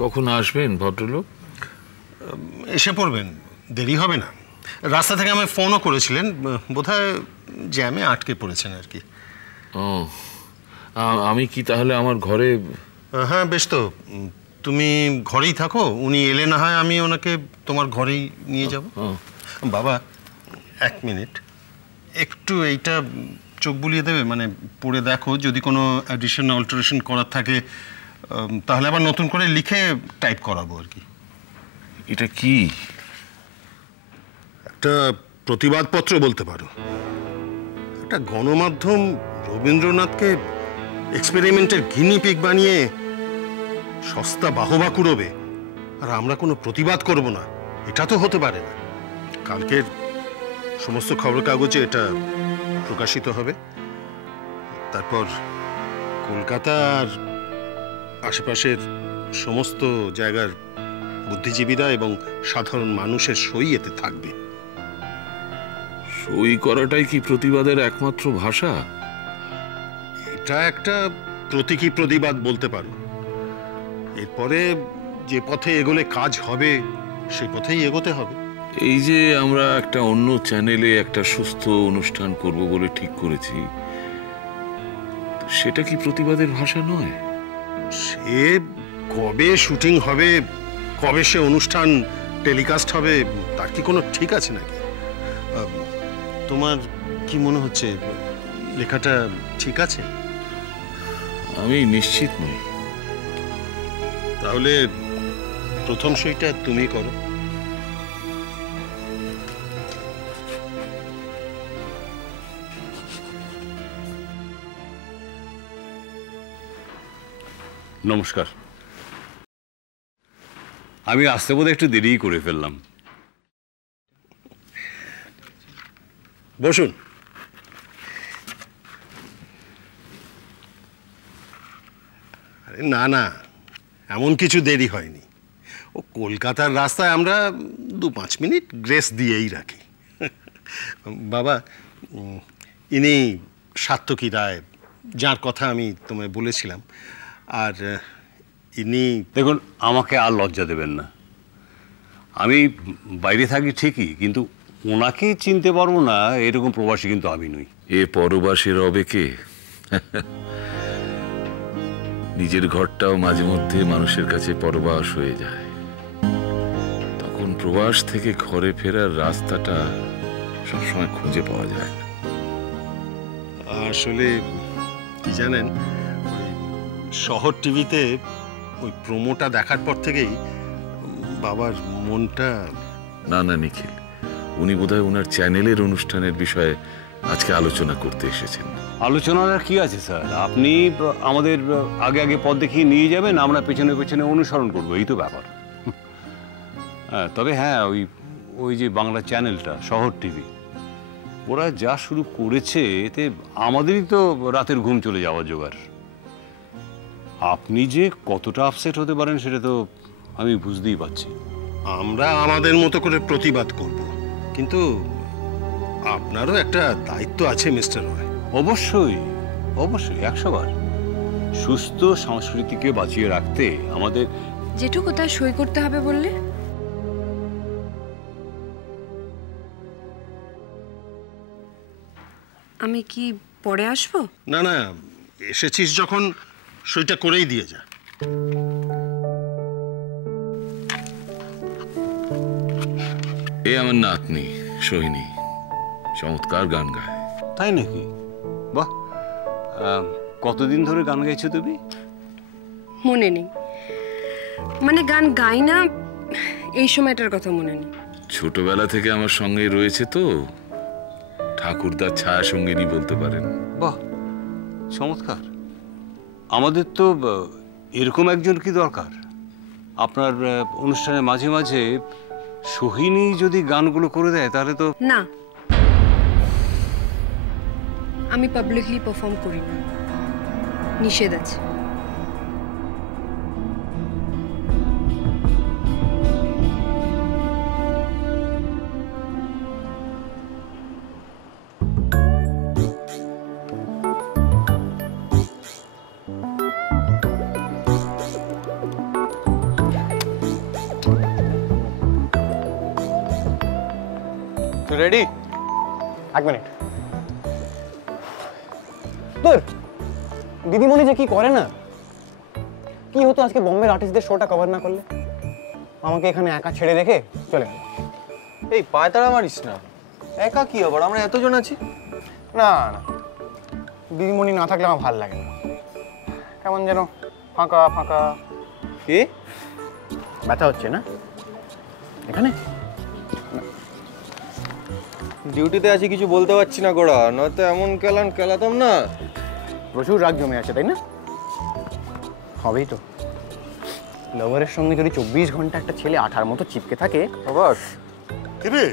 কখন আসবেন ভদ্রলোক? এসে পড়বেন, দেরি হবে না। রাস্তা থেকে আমায় ফোনও করেছিলেন, বোধহয় জ্যামে আটকে পড়েছেন আর কি। ও, আমি কি তাহলে আমার ঘরে? হ্যাঁ বেশ তো, তুমি ঘরেই থাকো। উনি এলে না হয় আমি ওনাকে তোমার ঘরেই নিয়ে যাব। বাবা 1 মিনিট, একটু এইটা চোখ বুলিয়ে দেবে, মানে পড়ে দেখো, যদি কোনো অ্যাডিশন অল্টারেশন করার থাকে তাহলে আবার নতুন করে লিখে টাইপ করাবো আর কি। এটা কি? একটা প্রতিবাদপত্র বলতে পারো। একটা গণমাধ্যম রবীন্দ্রনাথকে এক্সপেরিমেন্টের গিনিপিগ বানিয়ে সস্তা বাহবা কুড়োবে, আর আমরা কোনো প্রতিবাদ করব না, এটা তো হতে পারে না। কালকের সমস্ত খবর কাগজে এটা প্রকাশিত হবে। তারপর কলকাতা আর আশেপাশের সমস্ত জায়গার বুদ্ধিজীবীরা এবং সাধারণ মানুষের সই এতে থাকবে। সই করাটাই কি প্রতিবাদের একমাত্র ভাষা? এটা একটা প্রতীকী প্রতিবাদ বলতে পারো। এরপরে যে পথে এগোলে কাজ হবে সেই পথেই এগোতে হবে। এই যে আমরা একটা অন্য চ্যানেলে একটা সুস্থ অনুষ্ঠান করব বলে ঠিক করেছি, সেটা কি প্রতিবাদের ভাষা নয়? সে কবে শুটিং হবে, কবে সে অনুষ্ঠান টেলিকাস্ট হবে, তার কি কোনো ঠিক আছে নাকি? তোমার কি মনে হচ্ছে লেখাটা ঠিক আছে? আমি নিশ্চিত নই। তাহলে প্রথম সইটা তুমি করো। নমস্কার। আমি আসতে বোধ একটু দেরিই করে ফেললাম। বসুন। আরে না না, এমন কিছু দেরি হয়নি। ও কলকাতার রাস্তায় আমরা 2-5 মিনিট গ্রেস দিয়েই রাখি। বাবা, ইনি সাত্তকী রায়, যার কথা আমি তোমায় বলেছিলাম। আর ইনি, দেখুন, আমাকে আর লজ্জা দেবেন না। আমি বাইরে থাকি ঠিকই, কিন্তু ওনাকে চিনতে পারবো না এরকম প্রবাসী কিন্তু আমি নই। এ পরবাসী রবে কে? নিজের ঘরটাও মাঝে মধ্যে মানুষের কাছে পরবাস হয়ে যায়, তখন প্রবাস থেকে ঘরে ফেরার রাস্তাটা সবসময় খুঁজে পাওয়া যায় না। আসলে কি জানেন, ওই শহর টিভিতে ওই প্রোমোটা দেখার পর থেকেই বাবার মনটা... না না নিখিল, উনি বোধহয় ওনার চ্যানেলের অনুষ্ঠানের বিষয়ে আজকে আলোচনা করতে এসেছেন। আলোচনার আর কি আছে স্যার, আপনি আমাদের আগে আগে পথ দেখিয়ে নিয়ে যাবেন, আমরা পেছনে পেছনে অনুসরণ করবো, এই তো ব্যাপার। হ্যাঁ, তবে হ্যাঁ, ওই যে বাংলা চ্যানেলটা শহর টিভি, ওরা যা শুরু করেছে এতে আমাদেরই তো রাতের ঘুম চলে যাওয়ার জোগাড়। আপনি যে কতটা আপসেট হতে পারেন সেটা তো আমি বুঝতেই পারছি। আমরা আমাদের মতো করে প্রতিবাদ করব, কিন্তু আপনারও একটা দায়িত্ব আছে মিস্টার রয়। অবশ্যই অবশ্যই, 100 বার। সুস্থ সংস্কৃতিকে বাঁচিয়ে রাখতে আমাদের... জেঠু কোথায় সই করতে হবে বললে? আমি কি পরে আসবো? না না, এসেছিস যখন সইটা করেই দিয়ে যা। এ আমার নাতনি সোহিনী, চমৎকার গান গায়। তাই নাকি? বাহ, কতদিন ধরে গান গাইছো তুমি? মনে নেই, মানে গান গাই না, এই সময়টার কথা মনে নেই। ছোটবেলা থেকে আমার সঙ্গে রয়েছে তো, ঠাকুরদার ছায়া সঙ্গিনী বলতে পারেন। বাহ, চমৎকার। আমাদের তো এরকম একজন কি দরকার। আপনার অনুষ্ঠানের মাঝে মাঝে সোহিনী যদি গানগুলো করে দেয় তাহলে তো... না, আমি পাবলিকলি পারফর্ম করি না, নিষেধ আছে। তুই রেডি? 1 মিনিট। তোর দিদিমণি যে কি করে না, কি হতো আজকে বোম্বের আর্টিস্টদের শোটা কভার না করলে? আমাকে এখানে একা ছেড়ে রেখে চলে গেল। এই পায়তারা মারিস না, একা কি আবার, আমরা এতজন আছি। না না, দিদিমণি না থাকলে আমার ভালো লাগে না, কেমন যেন ফাঁকা ফাঁকা। কি ব্যথা হচ্ছে না এখানে? ডিউটিতে আছি, কিছু বলতে পারছি না গোড়া, নয়তো এমন কেলাতাম না। প্রচুর রাগ জমে আছে তাই না? হবেই তো, লভারের সঙ্গে যদি 24 ঘন্টা একটা ছেলে আঠার মতো চিপকে থাকে। আবার কিরে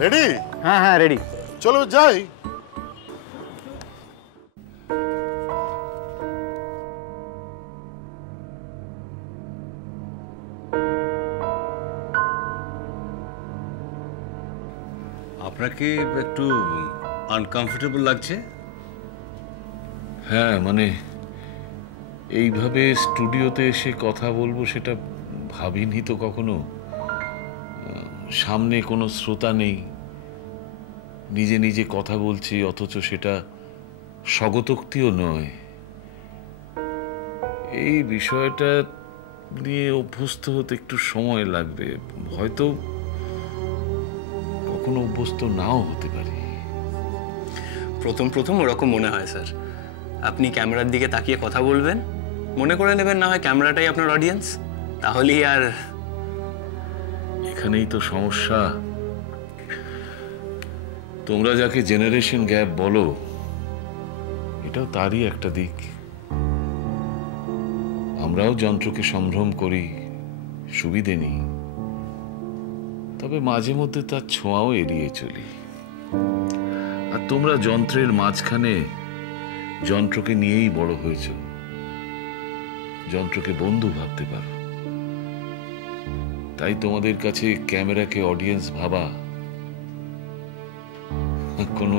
রেডি? হ্যাঁ হ্যাঁ রেডি, চলো যাই। আপনাকে একটু আনকমফোর্টেবল লাগছে? হ্যাঁ, মানে এইভাবে স্টুডিওতে এসে কথা বলবো সেটা ভাবিনি তো কখনো। সামনে কোনো শ্রোতা নেই, নিজে নিজে কথা বলছি, অথচ সেটা স্বগতোক্তিও নয়। এই বিষয়টা নিয়ে অভ্যস্ত হতে একটু সময় লাগবে, হয়তো কখনো অভ্যস্ত নাও হতে পারি। প্রথম ওরকম মনে হয় স্যার। আপনি ক্যামেরার দিকে তাকিয়ে কথা বলবেন, মনে করে নেবেন না হয় ক্যামেরাটাই আপনার অডিয়েন্স, তাহলেই আর। এখানেই তো সমস্যা। তোমরা যাকে জেনারেশন গ্যাপ বলো, এটাও তারই একটা দিক। আমরাও যন্ত্রকে সম্ভ্রম করি, সুবিধে নিই, তবে মাঝে মধ্যে তার ছোঁয়াও এড়িয়ে চলি। আর তোমরা যন্ত্রের মাঝখানে যন্ত্রকে নিয়েই বড় হয়েছ, যন্ত্রকে বন্ধু ভাবতে পারো। তাই তোমাদের কাছে ক্যামেরাকে অডিয়েন্স ভাবা কোনো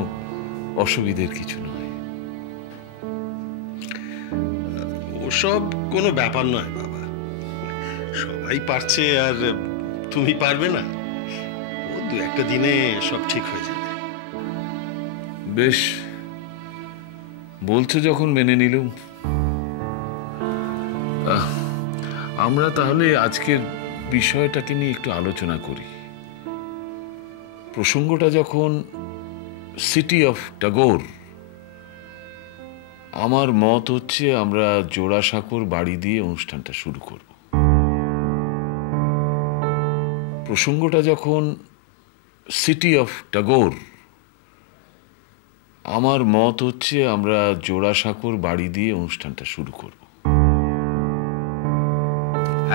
অসুবিধের কিছু নয়। ওসব কোনো ব্যাপার নয় বাবা, সবাই পারছে আর তুমি পারবে না? ও 2-1 দিনে সব ঠিক হয়ে যাবে। বেশ, বলছো যখন মেনে নিলুম। আমরা তাহলে আজকের বিষয়টাকে নিয়ে একটু আলোচনা করি। প্রসঙ্গটা যখন সিটি অফ টাগোর, আমার মত হচ্ছে আমরা জোড়াসাঁকোর বাড়ি দিয়ে অনুষ্ঠানটা শুরু করব। প্রসঙ্গটা যখন সিটি অফ টাগোর, আমার মত হচ্ছে আমরা জোড়াসাঁকোর বাড়ি দিয়ে অনুষ্ঠানটা শুরু করব।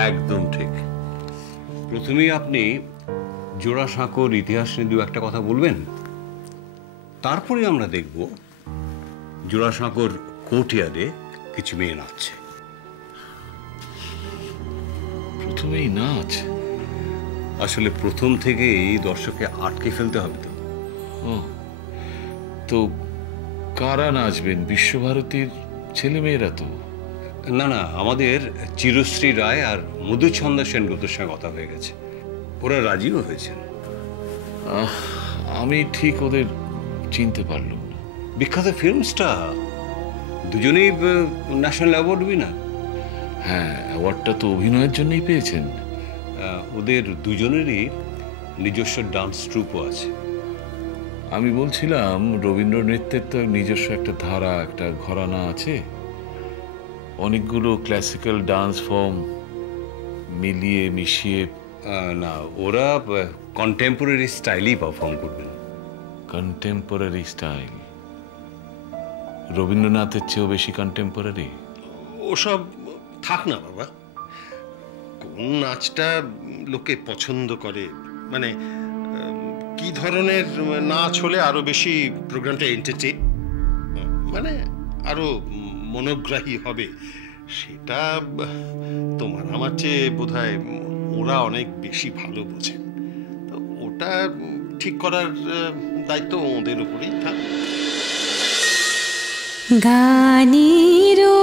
একদম ঠিক। প্রথমেই আপনি জোড়াসাঁকোর ইতিহাস নিয়ে 2-1 কথা বলবেন, তারপরে আমরা দেখব জোড়াসাঁকোর কোর্টইয়ার্ডে কিছু মেয়ে নাচছে। প্রথমেই নাচ? আসলে প্রথম থেকেই দর্শককে আটকে ফেলতে হবে তো। তো কারা নাচবেন? বিশ্বভারতীর ছেলেমেয়েরা তো? না, আমাদের চিরশ্রী রায় আর মধুচন্দ্র সেনগুপ্তের সঙ্গে কথা হয়ে গেছে, ওরা রাজিও হয়েছেন। আমি ঠিক ওদের চিনতে পারলাম না। বিখ্যাত ফিল্ম স্টার, দুজনেই ন্যাশনাল অ্যাওয়ার্ড উইনার। হ্যাঁ, অ্যাওয়ার্ডটা তো অভিনয়ের জন্যই পেয়েছেন। ওদের দুজনেরই নিজস্ব ডান্স ট্রুপও আছে। আমি বলছিলাম, রবীন্দ্র নৃত্যের তো নিজস্ব একটা ধারা, একটা ঘরানা আছে, অনেকগুলো ক্লাসিক্যাল ডান্স ফর্ম মিলিয়ে মিশিয়ে। না, ওরা কন্টেম্পোরারি স্টাইলই পারফর্ম করবেন। Contemporary style? রবীন্দ্রনাথের চেয়েও বেশি কন্টেম্পোরারি? ওসব থাক না বাবা, কোন নাচটা লোকে পছন্দ করে, মানে কি ধরনের নাচ হলে আরো বেশি প্রোগ্রামটা এন্টারটেইন, মানে আরো মনোগ্রাহী হবে, সেটা তোমার আমার চেয়ে বোধহয় ওরা অনেক বেশি ভালো বোঝেন। তো ওটা ঠিক করার দায়িত্ব ওদের উপরেই থাকবে। গানিরো